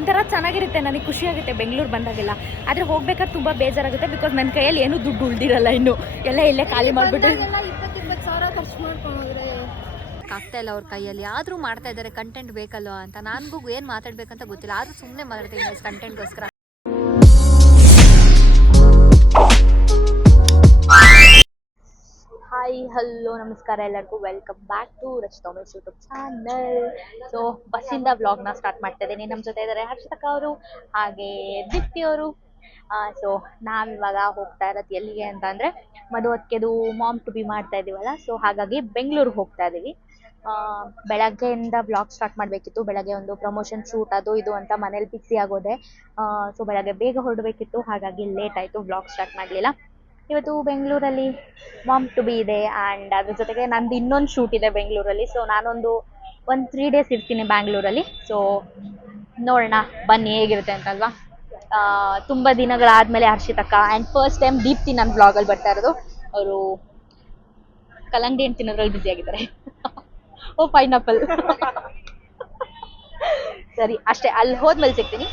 ಒಂಥರ ಚೆನ್ನಾಗಿರುತ್ತೆ, ನನಗೆ ಖುಷಿಯಾಗುತ್ತೆ ಬೆಂಗಳೂರು ಬಂದಾಗೆಲ್ಲ. ಆದರೆ ಹೋಗ್ಬೇಕಾದ್ರೆ ತುಂಬ ಬೇಜಾರಾಗುತ್ತೆ, ಬಿಕಾಸ್ ನನ್ನ ಕೈಯಲ್ಲಿ ಏನೂ ದುಡ್ಡು ಉಳಿದಿರಲ್ಲ, ಇನ್ನು ಎಲ್ಲ ಇಲ್ಲೇ ಖಾಲಿ ಮಾಡಿಬಿಟ್ಟು 20-20,000 ಖರ್ಚು ಮಾಡ್ಕೊಂಡ್ರೆ ಆಗ್ತಾ ಇಲ್ಲ ಅವ್ರ ಕೈಯಲ್ಲಿ. ಆದರೂ ಮಾಡ್ತಾ ಇದ್ದಾರೆ, ಕಂಟೆಂಟ್ ಬೇಕಲ್ವ ಅಂತ. ನನಗೂ ಏನು ಮಾತಾಡ್ಬೇಕಂತ ಗೊತ್ತಿಲ್ಲ, ಆದರೂ ಸುಮ್ಮನೆ ಮಾತಾಡ್ತೀನಿ ಕಂಟೆಂಟ್ಗೋಸ್ಕರ. ಹಾಯ್ ಹಲೋ ನಮಸ್ಕಾರ ಎಲ್ಲರಿಗೂ, ವೆಲ್ಕಮ್ ಬ್ಯಾಕ್ ಟು ರಚಿತಾಮಿಸ್ ಯೂಟ್ಯೂಬ್ ಚಾನಲ್. ಸೊ ಬಸ್ಸಿಂದ ವ್ಲಾಗ್ನ ಸ್ಟಾರ್ಟ್ ಮಾಡ್ತಾ ಇದ್ದೀನಿ. ನಮ್ಮ ಜೊತೆ ಇದ್ದಾರೆ ಹರ್ಷಿತಕ್ಕ ಅವರು ಹಾಗೆ ದೀಪ್ತಿ ಅವರು. ಸೊ ನಾವಿವಾಗ ಹೋಗ್ತಾ ಇರೋದು ಎಲ್ಲಿಗೆ ಅಂತ ಅಂದರೆ, ಮದುವತ್ಕೆದು ಮಾಮ್ ಟು ಬಿ ಮಾಡ್ತಾ ಇದ್ದೀವಲ್ಲ, ಸೊ ಹಾಗಾಗಿ ಬೆಂಗಳೂರಿಗೆ ಹೋಗ್ತಾ ಇದ್ದೀವಿ. ಬೆಳಗ್ಗೆಯಿಂದ ಬ್ಲಾಗ್ ಸ್ಟಾರ್ಟ್ ಮಾಡಬೇಕಿತ್ತು. ಬೆಳಗ್ಗೆ ಒಂದು ಪ್ರಮೋಷನ್ ಶೂಟ್ ಅದು ಇದು ಅಂತ ಮನೇಲಿ ಬಿಸಿ ಆಗೋದೆ. ಸೊ ಬೆಳಗ್ಗೆ ಬೇಗ ಹೊರಡಬೇಕಿತ್ತು, ಹಾಗಾಗಿ ಲೇಟ್ ಆಯಿತು, ಬ್ಲಾಗ್ ಸ್ಟಾರ್ಟ್ ಮಾಡಲಿಲ್ಲ. ಇವತ್ತು ಬೆಂಗಳೂರಲ್ಲಿ ಮಾಮ್ ಟು ಬಿ ಇದೆ, ಆ್ಯಂಡ್ ಅದ್ರ ಜೊತೆಗೆ ನಂದು ಇನ್ನೊಂದು ಶೂಟ್ ಇದೆ ಬೆಂಗಳೂರಲ್ಲಿ. ಸೊ ನಾನೊಂದು 3 ಡೇಸ್ ಇರ್ತೀನಿ ಬ್ಯಾಂಗ್ಳೂರಲ್ಲಿ. ಸೊ ನೋಡೋಣ ಬನ್ನಿ ಹೇಗಿರುತ್ತೆ ಅಂತಲ್ವಾ. ತುಂಬ ದಿನಗಳಾದಮೇಲೆ ಹರ್ಷಿತಕ್ಕ ಆ್ಯಂಡ್ ಫಸ್ಟ್ ಟೈಮ್ ದೀಪ್ತಿ ನನ್ನ ಬ್ಲಾಗಲ್ಲಿ ಬರ್ತಾ ಇರೋದು. ಅವರು ಕಲ್ಲಂಗಡಿ ಹಣ್ಣು ತಿನ್ನೋದ್ರಲ್ಲಿ ಬ್ಯುಸಿ ಆಗಿದ್ದಾರೆ. ಓ ಪೈನಾಪಲ್. ಸರಿ ಅಷ್ಟೇ, ಅಲ್ಲಿ ಹೋದ್ಮೇಲೆ ಸಿಗ್ತೀನಿ.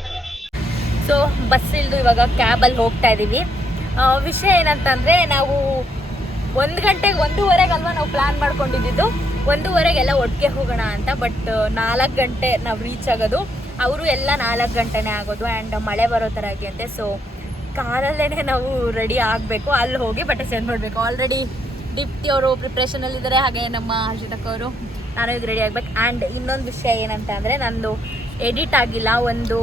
ಸೊ ಬಸ್ ಇಳಿದು ಇವಾಗ ಕ್ಯಾಬಲ್ಲಿ ಹೋಗ್ತಾ ಇದ್ದೀವಿ. ವಿಷಯ ಏನಂತಂದರೆ, ನಾವು 1 ಗಂಟೆಗೆ 1:15 ಅಲ್ವಾ ನಾವು ಪ್ಲ್ಯಾನ್ ಮಾಡ್ಕೊಂಡಿದ್ದು. 1:15 ಎಲ್ಲ ಒಟ್ಟಿಗೆ ಹೋಗೋಣ ಅಂತ. ಬಟ್ 4 ಗಂಟೆ ನಾವು ರೀಚ್ ಆಗೋದು, ಅವರು ಎಲ್ಲ 4 ಗಂಟೆನೇ ಆಗೋದು. ಆ್ಯಂಡ್ ಮಳೆ ಬರೋ ಥರ ಆಗಿರುತ್ತೆ. ಸೊ ಕಾರಲ್ಲೇ ನಾವು ರೆಡಿ ಆಗಬೇಕು, ಅಲ್ಲಿ ಹೋಗಿ ಬಟ್ಟೆ ಚೇಂಜ್ ಮಾಡಬೇಕು. ಆಲ್ರೆಡಿ ದೀಪ್ತಿ ಅವರು ಪ್ರಿಪ್ರೇಷನಲ್ಲಿದ್ದಾರೆ, ಹಾಗೆ ನಮ್ಮ ಹರ್ಷಿತಕ್ಕ ಅವರು. ನಾನು ಈಗ ರೆಡಿ ಆಗ್ಬೇಕು. ಆ್ಯಂಡ್ ಇನ್ನೊಂದು ವಿಷಯ ಏನಂತ ಅಂದರೆ, ನಂದು ಎಡಿಟ್ ಆಗಿಲ್ಲ. ಒಂದು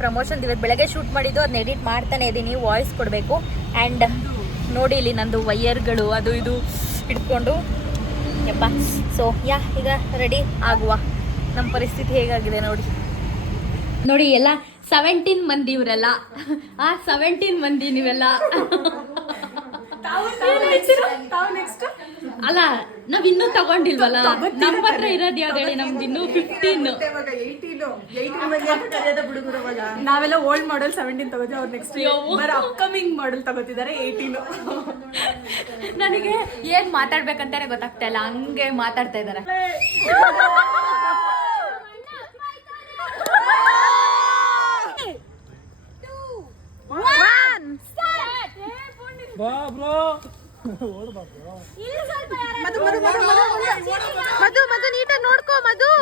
ಪ್ರಮೋಷನ್ ಇವತ್ತು ಬೆಳಗ್ಗೆ ಶೂಟ್ ಮಾಡಿದ್ದು, ಅದನ್ನ ಎಡಿಟ್ ಮಾಡ್ತಾನೆ ಇದ್ದೀನಿ, ವಾಯ್ಸ್ ಕೊಡಬೇಕು. ಆ್ಯಂಡ್ ನೋಡಿ ಇಲ್ಲಿ ನಂದು ವೈಯರ್ಗಳು ಅದು ಇದು ಇಟ್ಕೊಂಡು ಯಪ್ಪ. ಸೊ ಈಗ ರೆಡಿ ಆಗುವ. ನಮ್ಮ ಪರಿಸ್ಥಿತಿ ಹೇಗಾಗಿದೆ ನೋಡಿ ಎಲ್ಲ 17 ಮಂದಿ ಇವರೆಲ್ಲ. 17 ಮಂದಿ ನೀವೆಲ್ಲ. ಅಲ್ಲ ನಾವ್ ಇನ್ನೂ ತಗೊಂಡಿಲ್ವಲ್ಲ, ನಮ್ಮ ಹತ್ರ ಇರೋದು ಯಾವ್ದು ಹೇಳಿ, ನಮ್ದು ಇನ್ನೂ 15. ನಾವೆಲ್ಲ ಓಲ್ಡ್ ಮಾಡೆಲ್ 17 ತಗೋತೀವಿ, ಅವ್ರು ನೆಕ್ಸ್ಟ್ ಅಪ್ಕಮಿಂಗ್ ಮಾಡೆಲ್ ತಗೋತಿದ್ದಾರೆ 18. ನನಗೆ ಏನ್ ಮಾತಾಡ್ಬೇಕಂತಾನೆ ಗೊತ್ತಾಗ್ತಾ ಇಲ್ಲ, ಹಂಗೆ ಮಾತಾಡ್ತಾ ಇದಾರೆ. ಮಧು ನೀಟಾಗಿ ನೋಡ್ಕೋ ಮಧು.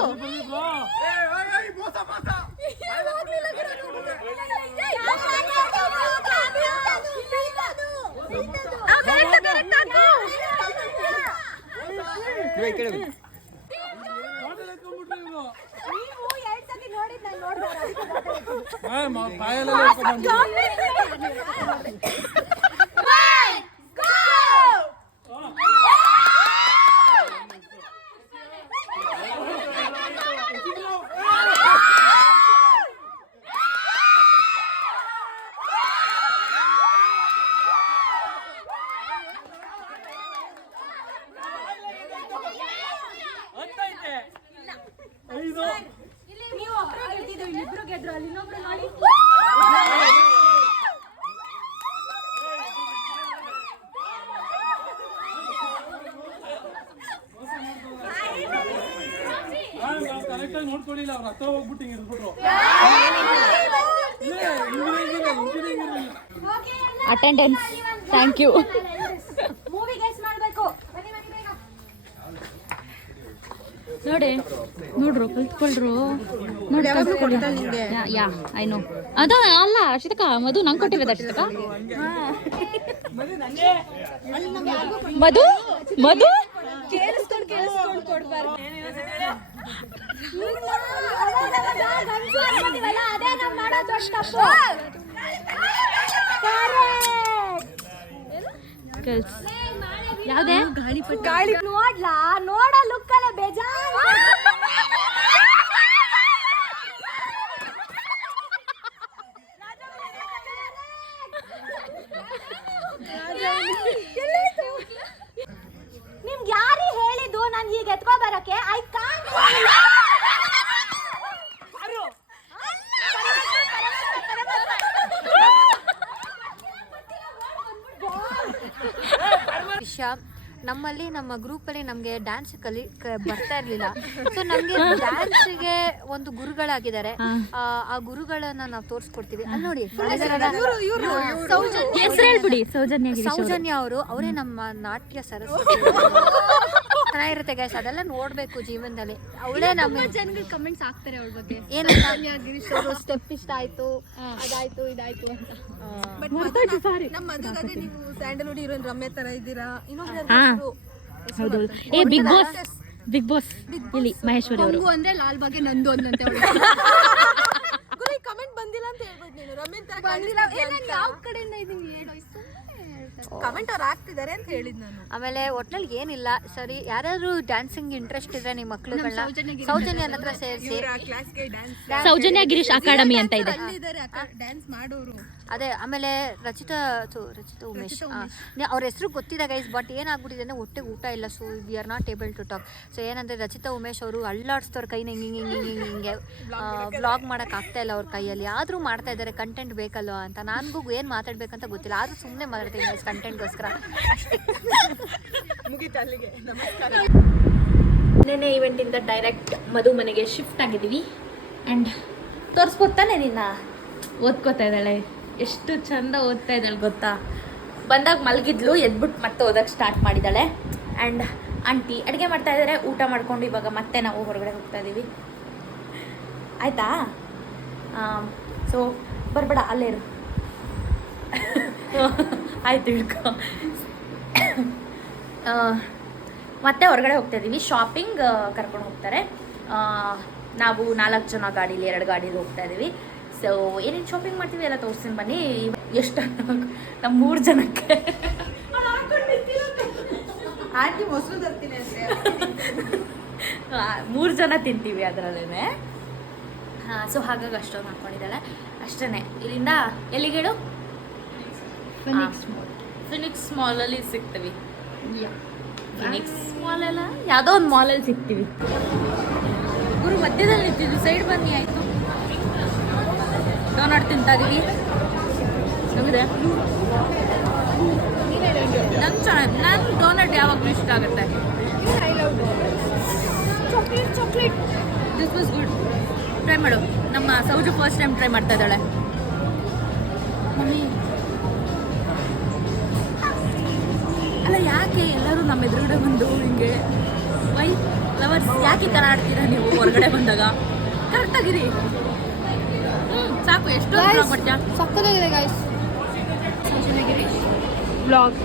ನೋಡ್ಕೊಳ್ಳಿಲ್ಲ, ಅವ್ರ ಹತ್ರ ಹೋಗ್ಬಿಟ್ಟು ಇರ್ಬಿಟ್ರು. Attendance thank you. ನೋಡ್ರು ಕಲ್ತ್ಕೊಳ್ರು ನೋಡಿ. Yeah I know. ಅದ ಅಲ್ಲ ಹರ್ಷಿತಕ್ಕ, ಮಧು ನಂಗೆ ಕೊಟ್ಟಿರೋದು ಹರ್ಷಿತಕ್ಕ. ಮಧು ಮಧು ಕೇಳಿಸ್ಕೊಂಡು ಕೊಡ್ಬಾರ್ದು. ಯಾವ್ದೇ ಗಾಳಿ ನೋಡ್ಲಾ ನೋಡ ಲುಕ್ಕಲ್ಲೇ ಬೇಜಾರು. ನಿಮ್ಗೆ ಯಾರು ಹೇಳಿದ್ದು ನಾನು ಹೀಗೆ ಎತ್ಕೊ ಬರಕ್ಕೆ? I can't. ವಿಷಯ ನಮ್ಮ ನಮ್ಮಲ್ಲಿ ನಮ್ಮ ಗ್ರೂಪಲ್ಲಿ ನಮಗೆ ಡ್ಯಾನ್ಸ್ ಬರ್ತಾ ಇರಲಿಲ್ಲ. ಸೊ ನಮಗೆ ಡ್ಯಾನ್ಸ್ಗೆ ಒಂದು ಗುರುಗಳಾಗಿದ್ದಾರೆ. ಆ ಗುರುಗಳನ್ನ ನಾವು ತೋರಿಸ್ಕೊಡ್ತೀವಿ. ಅಲ್ಲಿ ನೋಡಿ ಸೌಜನ್ಯ ಅವರು, ಅವರೇ ನಮ್ಮ ನಾಟ್ಯ ಸರಸ್ವತಿ. ಚೆನ್ನಾಗಿರುತ್ತೆ ಗೈಸ್, ಅದೆಲ್ಲ ನೋಡ್ಬೇಕು ಜೀವನದಲ್ಲಿ. ಅವಳೇ ನಮ್ಮ ಜನಗಳು ಕಮೆಂಟ್ಸ್ ಹಾಕ್ತಾರೆ ಅವಳ ಬಗ್ಗೆ, ಏನಂತ ಸ್ಟೆಪ್ ಇಷ್ಟ ಆಯ್ತು, ಅದಾಯ್ತು, ಇದಾಯ್ತು ಅಂತ. ನಮ್ಮ ಮದುವೆಗೆ ನೀವು ಸ್ಯಾಂಡಲ್ವುಡ್ ಹೀರೋಯಿನ್ ರಮ್ಯಾ ತರ ಇದ್ದೀರಾ. ಹೌದು. ಏ ಬಿಗ್ ಬಾಸ್ ಇಲ್ಲಿ ಮಹೇಶ್ವರಿ ಅವರು ಅಂದ್ರೆ ಲಾಲ್ ಬಗ್ಗೆ ನಂದು ಅಂದಂತೆ ಕಮೆಂಟ್ ಬಂದಿಲ್ಲ ಅಂತ ಹೇಳ್ಬೋದು ನೀನು. ರಮ್ಯಾ ತರ ಯಾವ ಕಡೆಯಿಂದ ಇದೀನಿ ಹೇಳು, ಕಮೆಂಟ್ ಅವ್ರು ಹಾಕ್ತಿದ್ದಾರೆ ಅಂತ ಹೇಳಿದ್ ನಾನು. ಆಮೇಲೆ ಒಟ್ನಲ್ಲಿ ಏನಿಲ್ಲ, ಸರಿ ಯಾರ್ಯಾರು ಡ್ಯಾನ್ಸಿಂಗ್ ಇಂಟ್ರೆಸ್ಟ್ ಇದ್ರೆ ನಿಮ್ಮ ಮಕ್ಳುಗಳನ್ನ ಸೌಜನ್ಯ ಹತ್ರ ಸೇರಿಸಿ. ಸೌಜನ್ಯ ಗಿರೀಶ್ ಅಕಾಡೆಮಿ ಅಂತ ಇದೆ, ಡ್ಯಾನ್ಸ್ ಮಾಡೋರು. ಅದೇ ಆಮೇಲೆ ರಚಿತಾ ಉಮೇಶ್, ಅವ್ರ ಹೆಸರು ಗೊತ್ತಿದೆ ಗೈಸ್, ಬಟ್ ಏನಾಗ್ಬಿಟ್ಟಿದೆ ಅಂದ್ರೆ ಹೊಟ್ಟೆಗೆ ಊಟ ಇಲ್ಲ. So we are not able to talk. So ಏನಂದ್ರೆ ರಚಿತಾ ಉಮೇಶ್ ಅವರು ಅಳ್ಳಾಡ್ಸ್ತವ್ರ ಕೈನ ಹಿಂಗೆ ವ್ಲಾಗ್ ಮಾಡಕ್ ಆಗ್ತಾ ಇಲ್ಲ ಅವ್ರ ಕೈಯಲ್ಲಿ. ಆದ್ರೂ ಮಾಡ್ತಾ ಇದ್ದಾರೆ, ಕಂಟೆಂಟ್ ಬೇಕಲ್ವಾ ಅಂತ. ನನಗೂ ಏನ್ ಮಾತಾಡ್ಬೇಕಂತ ಗೊತ್ತಿಲ್ಲ, ಆದ್ರೂ ಸುಮ್ಮನೆ ಮಾತಾಡ್ತೀನಿ ಗೈಸ್ ಕಂಟೆಂಟ್ಗೋಸ್ಕರ ಅಷ್ಟೇ. ಮುಗೀತು ಅಲ್ಲಿಗೆ, ನಮಸ್ಕಾರ. ನೆನ್ನೆ ಇವೆಂಟಿಂದ ಡೈರೆಕ್ಟ್ ಮಧು ಮನೆಗೆ ಶಿಫ್ಟ್ ಆಗಿದ್ದೀವಿ. ಆ್ಯಂಡ್ ತೋರಿಸ್ಕೊಡ್ತಾನೆ ನಿನ್ನ ಓದ್ಕೋತಾ ಇದ್ದಾಳೆ, ಎಷ್ಟು ಚಂದ ಓದ್ತಾ ಇದ್ದಾಳೆ ಗೊತ್ತಾ. ಬಂದಾಗ ಮಲಗಿದ್ಲು, ಎದ್ಬಿಟ್ಟು ಮತ್ತೆ ಓದಕ್ಕೆ ಸ್ಟಾರ್ಟ್ ಮಾಡಿದ್ದಾಳೆ. ಆ್ಯಂಡ್ ಆಂಟಿ ಅಡುಗೆ ಮಾಡ್ತಾ ಇದ್ದಾರೆ, ಊಟ ಮಾಡ್ಕೊಂಡು ಇವಾಗ ಮತ್ತೆ ನಾವು ಹೊರಗಡೆ ಹೋಗ್ತಾ ಇದ್ದೀವಿ. ಆಯಿತಾ? ಸೊ ಬರಬೇಡ, ಅಲ್ಲೇ ಇರು. ಆಯ್ತು ಇಳ್ಕೊ. ಮತ್ತೆ ಹೊರಗಡೆ ಹೋಗ್ತಾ ಇದ್ದೀವಿ, ಶಾಪಿಂಗ್ ಕರ್ಕೊಂಡು ಹೋಗ್ತಾರೆ. ನಾವು 4 ಜನ ಗಾಡೀಲಿ, 2 ಗಾಡೀಲಿ ಹೋಗ್ತಾ ಇದ್ದೀವಿ. ಸೊ ಏನೇನು ಶಾಪಿಂಗ್ ಮಾಡ್ತೀವಿ ಎಲ್ಲ ತೋರಿಸ್ತೀನಿ ಬನ್ನಿ. ಎಷ್ಟು ನಮ್ಮ 3 ಜನಕ್ಕೆ ಆಂಟಿ ಮೊಸರು ತರ್ತೀನಿ ಅಷ್ಟೇ. 3 ಜನ ತಿಂತೀವಿ ಅದರಲ್ಲೇ. ಸೊ ಹಾಗಾಗಿ ಅಷ್ಟೊಂದು ಹಾಕ್ಕೊಂಡಿದ್ದಾಳೆ ಅಷ್ಟೇ. ಇಲ್ಲಿಂದ ಎಲ್ಲಿಗೇಳು? ಫಿನಿಕ್ಸ್ ಮಾಲಲ್ಲಿ ಸಿಗ್ತೀವಿ. ಫಿನಿಕ್ಸ್ ಮಾಲ್ ಎಲ್ಲ ಯಾವುದೋ ಒಂದು ಮಾಲಲ್ಲಿ ಸಿಗ್ತೀವಿ. ಗುರು ಮಧ್ಯದಲ್ಲಿ ನಿಂತಿದ್ದು, ಸೈಡ್ ಬನ್ನಿ ಆಯಿತು. ಡೋನಟ್ ತಿಂತಾ ಇದೀವಿ. ನಮಗೆ ನಂಗೆ ಚೆನ್ನಾಗಿ, ನನ್ನ ಡೋನಟ್ ಯಾವಾಗಲೂ ಇಷ್ಟ ಆಗುತ್ತೆ. Chocolate this was good. Try ಮಾಡು. ನಮ್ಮ ಸೌಜು ಫಸ್ಟ್ ಟೈಮ್ ಟ್ರೈ ಮಾಡ್ತಾ ಇದ್ದಾಳೆ. ಮಮ್ಮಿ ಅಲ್ಲ, ಯಾಕೆ ಎಲ್ಲರೂ ನಮ್ಮ ಎದುರುಗಡೆ ಬಂದು ಹಿಂಗೆ ವೈ ಲವರ್ಸ್ ಯಾಕೆ ಥರ ಆಡ್ತೀರಾ ನೀವು ಹೊರಗಡೆ ಬಂದಾಗ? ಕರೆಕ್ಟಾಗಿರಿ. ಸಾಕು, ಎಷ್ಟು ಮಾಡ್ತೀಯಾ? ಸಕ್ಕತ್ತಾಗಿದೆ ಗೈಸ್. ಬ್ಲಾಗ್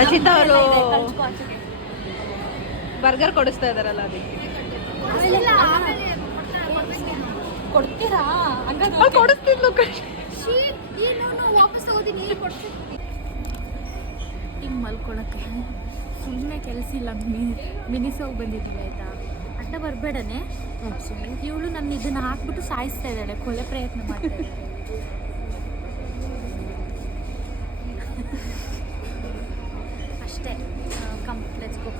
ರಚಿತಾ ಅವರು ಬರ್ಗರ್ ಕೊಡಿಸ್ತಾ ಇದಾರಲ್ಲ, ಅದಕ್ಕೆ ಕೊಡ್ತೀರಾ? ಕೊಡಿಸ್ತಿದ್ಲು. ವಾಪಸ್ ತಗೋತೀನಿ. ಹಿಂಗೆ ಮಲ್ಕೊಳಕ್ಕೆ ಸುಮ್ಮನೆ ಕೆಲಸ ಇಲ್ಲ. ಮಿನಿಸೋಗಿ ಬಂದಿದ್ದೀವಿ ಆಯಿತಾ? ಅಡ್ಡ ಬರಬೇಡನೆ. ಇವಳು ನನ್ನ ಇದನ್ನು ಹಾಕ್ಬಿಟ್ಟು ಸಾಯಿಸ್ತಾ ಇದ್ದಾಳೆ, ಕೊಲೆ ಪ್ರಯತ್ನ ಮಾಡ್ತಾ ಇದ್ದಾಳೆ. ಅಷ್ಟೇ. Let's go.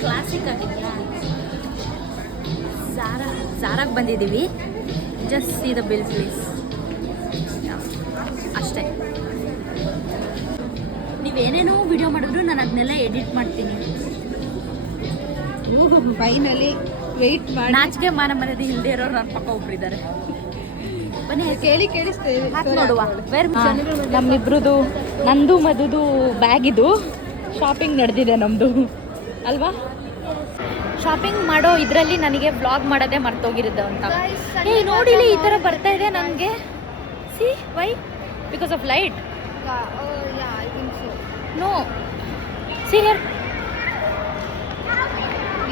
ಕ್ಲಾಸಿಕ್ ಆಗಿದೆಯಾ? ಝಾರಾಗೆ ಬಂದಿದ್ದೀವಿ. Just C the bill please. ಅಷ್ಟೇ. ನೀವೇನೇನೋ ವಿಡಿಯೋ ಮಾಡಿದ್ರು ನಾನು ಅದನ್ನೆಲ್ಲ ಎಡಿಟ್ ಮಾಡ್ತೀನಿ. ಫೈನಲಿ ವೆಯ್ಟ್ ಮಾಡಿ. ನಾಚಿಕೆ ಮಾನ ಮರ್ಯಾದೆ ಇಲ್ಲದೆ ಇರೋರು ನನ್ನ ಪಕ್ಕ ಒಬ್ಬರಿದ್ದಾರೆ. ಬನ್ನಿ ಕೇಳಿಸ್ತೇವೆ ನೋಡುವ. ನಮ್ಮಿಬ್ರದ್ದು, ನಂದು ಮಧುದು ಬ್ಯಾಗ್ ಇದು ಶಾಪಿಂಗ್ ನಡೆದಿದೆ ನಮ್ಮದು ಅಲ್ವಾ. ಶಾಪಿಂಗ್ ಮಾಡೋ ಇದರಲ್ಲಿ ನನಗೆ ವ್ಲಾಗ್ ಮಾಡೋದೇ ಮರ್ತೋಗಿರುತ್ತೆ ಅಂತ. ನೋಡಿಲಿ ಈ ಥರ ಬರ್ತಾ ಇದೆ ನನಗೆ. See why? Because of light. No see here.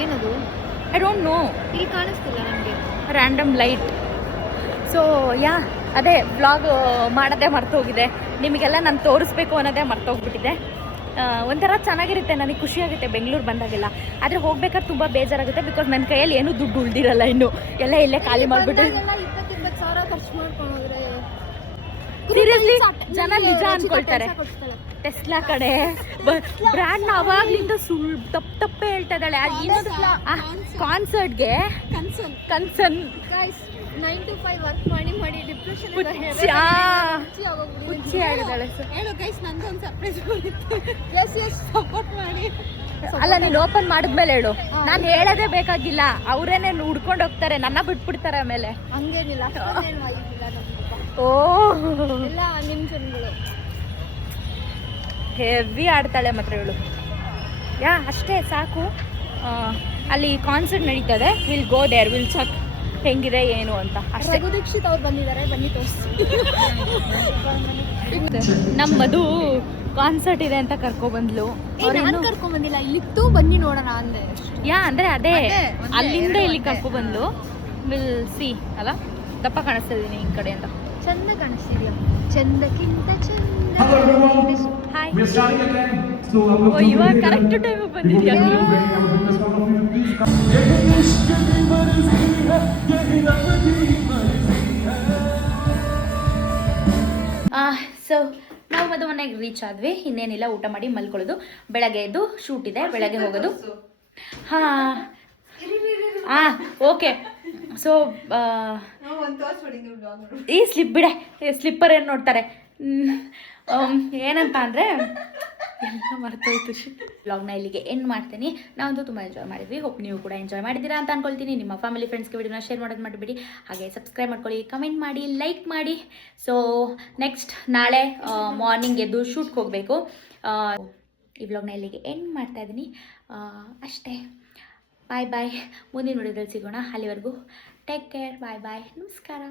ಏನದು? I don't know. ಇಲ್ಲಿ ಕಾಣಿಸ್ತಿಲ್ಲ ನನಗೆ. Random light. ಸೊ ಯಾ ಅದೇ ವ್ಲಾಗ್ ಮಾಡೋದೇ ಮರ್ತೋಗಿದೆ. ನಿಮಗೆಲ್ಲ ನಾನು ತೋರಿಸ್ಬೇಕು ಅನ್ನೋದೇ ಮರ್ತೋಗ್ಬಿಟ್ಟಿದೆ. ಒಂಥರ ಚೆನ್ನಾಗಿರುತ್ತೆ, ನನಗೆ ಖುಷಿಯಾಗುತ್ತೆ ಬೆಂಗಳೂರು ಬಂದಾಗೆಲ್ಲ. ಆದರೆ ಹೋಗ್ಬೇಕಾದ್ರೆ ತುಂಬ ಬೇಜಾರಾಗುತ್ತೆ, ಬಿಕಾಸ್ ನನ್ನ ಕೈಯಲ್ಲಿ ಏನೂ ದುಡ್ಡು ಉಳ್ದಿರಲ್ಲ ಇನ್ನು. ಎಲ್ಲ ಇಲ್ಲೇ ಖಾಲಿ ಮಾಡಿಬಿಟ್ಟು. 20,000 ಖರ್ಚು ಮಾಡ್ಕೊಂಡ್ರೆ ಸೀರಿಯಸ್ಲಿ ಜನ ನಿಜ ಅನ್ಕೊಳ್ತಾರೆ. ಟೆಸ್ಲಾ ಕಡೆ ಬ್ರ್ಯಾಂಡ್ ಅವಾಗ್ಲಿಂದ ಸುಳ್ಳು ತಪ್ಪೇ ಹೇಳ್ತಾ ಇದ್ದಾಳೆ. ಕಾನ್ಸರ್ಟ್ಗೆ ಕನ್ಸನ್ 9 to 5 ವರ್ಕ್ ಮಾಡಿ ಡಿಪ್ರೆಷನ್ ಹುಚ್ಚಿ ಆಗಿದ್ದಾಳೆ ಸರ್. ಹೇಳು ಗೈಸ್, ನಂದೊಂದು ಸರ್ಪ್ರೈಸ್ ಬರುತ್ತೆ. ಎಸ್ ಸಪೋರ್ಟ್ ಮಾಡಿ. ಅಲ್ಲ, ನೀನು ಓಪನ್ ಮಾಡಿದ್ಮೇಲೆ ಹೇಳು. ನಾನು ಹೇಳೋದೇ ಬೇಕಾಗಿಲ್ಲ, ಅವರೇನೆ ಹುಡ್ಕೊಂಡು ಹೋಗ್ತಾರೆ, ನನ್ನ ಬಿಟ್ಬಿಡ್ತಾರೆ ಆಮೇಲೆ. ಹಂಗೇನಿಲ್ಲ, ಅಷ್ಟೊಂದೇನು ಆಗಿಲ್ಲ ನಮ್ಗೆ. ಓ, ಎಲ್ಲ ನಿಮ್ಮ ಜನಗಳು ಹೆವಿ ಆಡ್ತಾಳೆ ಮಾತ್ರ ಇವಳು. ಅಷ್ಟೇ ಸಾಕು. ಅಲ್ಲಿ ಕಾನ್ಸರ್ಟ್ ನಡೀತದೆ, will go there, will check ಹೆಂಗಿದೆ ಏನು ಅಂತ ಅಷ್ಟೇ. ರಘು ದೀಕ್ಷಿತ್ ಅವ್ರು ಬಂದಿದ್ದಾರೆ, ಬನ್ನಿ ತೋರಿಸ್ತೀನಿ. ನಮ್ಮ ಮಧು ಕಾನ್ಸರ್ಟ್ ಇದೆ ಅಂತ ಕರ್ಕೊಬಂದ್ಲು. ನಾನು ಕರ್ಕೊಂಡ್ ಬಂದಿಲ್ಲ, ಇಲ್ಲಿತ್ತು, ಬನ್ನಿ ನೋಡೋಣ ಅಂದೆ. ಅಂದ್ರೆ ಅದೇ ಅಲ್ಲಿಂದ ಇಲ್ಲಿ ಕರ್ಕೊಬಂದ್ಲು. ವಿಲ್ ಸಿ ಅಲ್ಲ, ದಪ್ಪ ಕಾಣಿಸ್ತಾ ಇದೀನಿ ಈ ಕಡೆ ಅಂತ. ಚಂದ ಕಾಣಿಸ್ತಿದ್ಯಾ? ಚಂದಕ್ಕಿಂತ ಚಂದ. Hi. We're starting again. So ಇವಾಗ ಕರೆಕ್ಟ್ ಟೈಮಿಗೆ ಬಂದಿದ್ಯಾ? ಸೊ ನಾವು ಮದುವೆ ಮನೆಗೆ ರೀಚ್ ಆದ್ವಿ. ಇನ್ನೇನಿಲ್ಲ, ಊಟ ಮಾಡಿ ಮಲ್ಕೊಳ್ಳೋದು. ಬೆಳಗ್ಗೆ ಎದ್ದು ಶೂಟ್ ಇದೆ, ಬೆಳಗ್ಗೆ ಹೋಗೋದು. ಓಕೆ. ಸೊ ಈ ಸ್ಲಿಪ್ ಬಿಡೆ, ಸ್ಲಿಪ್ಪರ್ ಏನು ನೋಡ್ತಾರೆ. ಏನಂತ ಅಂದರೆ ಎಲ್ಲ ಮರ್ತೋಯ್ತು. ವ್ಲಾಗ್ನ ಇಲ್ಲಿಗೆ ಎಂಡ್ ಮಾಡ್ತೀನಿ. ನಾವಂತೂ ತುಂಬ ಎಂಜಾಯ್ ಮಾಡಿದ್ವಿ. ಹೋಪ್ ನೀವು ಕೂಡ ಎಂಜಾಯ್ ಮಾಡಿದ್ದೀರಾ ಅಂತ ಅನ್ಕೊಳ್ತೀನಿ. ನಿಮ್ಮ ಫ್ಯಾಮಿಲಿ ಫ್ರೆಂಡ್ಸ್ಗೆ ವಿಡಿಯೋನ ಶೇರ್ ಮಾಡೋದು ಮಾಡಿಬಿಡಿ. ಹಾಗೆ ಸಬ್ಸ್ಕ್ರೈಬ್ ಮಾಡ್ಕೊಳ್ಳಿ, ಕಮೆಂಟ್ ಮಾಡಿ, ಲೈಕ್ ಮಾಡಿ. ಸೊ ನೆಕ್ಸ್ಟ್ ನಾಳೆ ಮಾರ್ನಿಂಗ್ ಎದ್ದು ಶೂಟ್ಗೆ ಹೋಗಬೇಕು. ಈ ವ್ಲಾಗ್ನ ಇಲ್ಲಿಗೆ ಎಂಡ್ ಮಾಡ್ತಾ ಇದ್ದೀನಿ. ಅಷ್ಟೇ. ಬಾಯ್ ಬಾಯ್. ಮುಂದಿನ ವಿಡಿಯೋದಲ್ಲಿ ಸಿಗೋಣ. ಅಲ್ಲಿವರೆಗೂ ಟೇಕ್ ಕೇರ್. ಬಾಯ್ ಬಾಯ್. ನಮಸ್ಕಾರ.